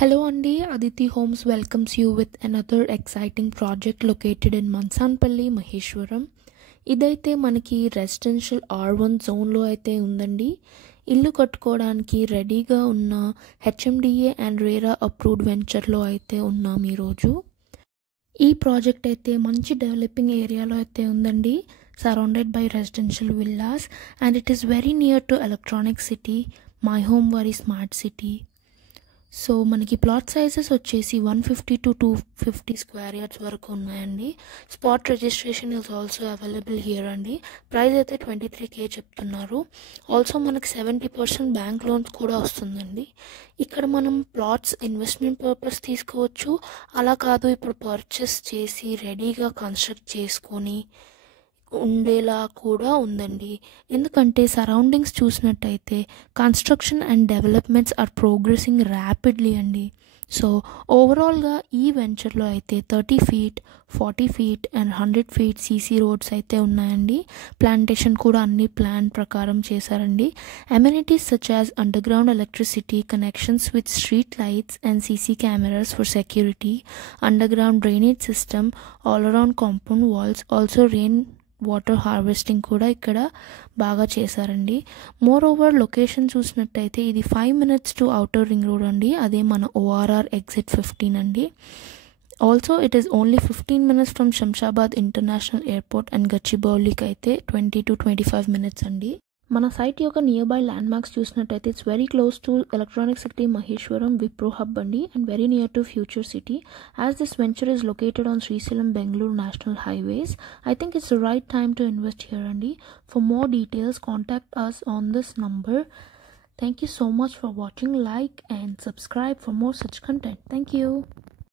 Hello Andy, Aditi Homes welcomes you with another exciting project located in Mansanpalli, Maheshwaram. ఇదైతే మనకి residential R1 జోన్లో అయితే ఉందండి. ఇల్లు కట్టుకోవడానికి రెడీగా ఉన్న HMDA అండ్ రేరా అప్రూవ్డ్ వెంచర్లో అయితే ఉన్నాం ఈరోజు. ఈ ప్రాజెక్ట్ అయితే మంచి డెవలపింగ్ ఏరియాలో అయితే ఉందండి, surrounded by residential villas and it is very near to electronic city, my home వారి స్మార్ట్ సిటీ. సో మనకి ప్లాట్ సైజెస్ వచ్చేసి 150 to 250 స్క్వేర్ యార్డ్స్ వరకు ఉన్నాయండి. Spot registration is also available here అండి. ప్రైస్ అయితే 23K చెప్తున్నారు. ఆల్సో మనకి 70% bank loans కూడా వస్తుందండి. ఇక్కడ మనం ప్లాట్స్ ఇన్వెస్ట్మెంట్ పర్పస్ తీసుకోవచ్చు, అలా కాదు ఇప్పుడు పర్చేస్ చేసి రెడీగా కన్స్ట్రక్ట్ చేసుకొని ఉండేలా కూడా ఉందండి. ఎందుకంటే సరౌండింగ్స్ చూసినట్టయితే construction and developments are progressing rapidly అండి. సో ఓవరాల్గా ఈ వెంచర్లో అయితే 30 feet, 40 feet and 100 feet CC roads అయితే ఉన్నాయండి. ప్లాంటేషన్ కూడా అన్ని ప్లాన్ ప్రకారం చేశారండి. Amenities such as underground electricity, connections with street lights and CC cameras for security, underground drainage system, all around compound walls, also rain water harvesting కూడా ఇక్కడ బాగా చేశారండి. మోర్ ఓవర్ లొకేషన్ చూసినట్టయితే ఇది 5 minutes to outer ring road అండి. అదే మన ORR exit 15 అండి. Also it is only 15 minutes from Shamshabad international airport and గచ్చిబౌలికి అయితే 20 to 25 minutes అండి. మన సైట్ యొక్క నియర్ బై ల్యాండ్ మార్క్స్ చూసినట్టయితే it's very close to electronic city Maheshwaram, Wipro hub అండి, and very near to future city. As this venture is located on Srisailam Bengaluru national highways, I think it's the right time to invest here అండి. For more details, contact us on this number. Thank you so much for watching. Like and subscribe for more such content. Thank you.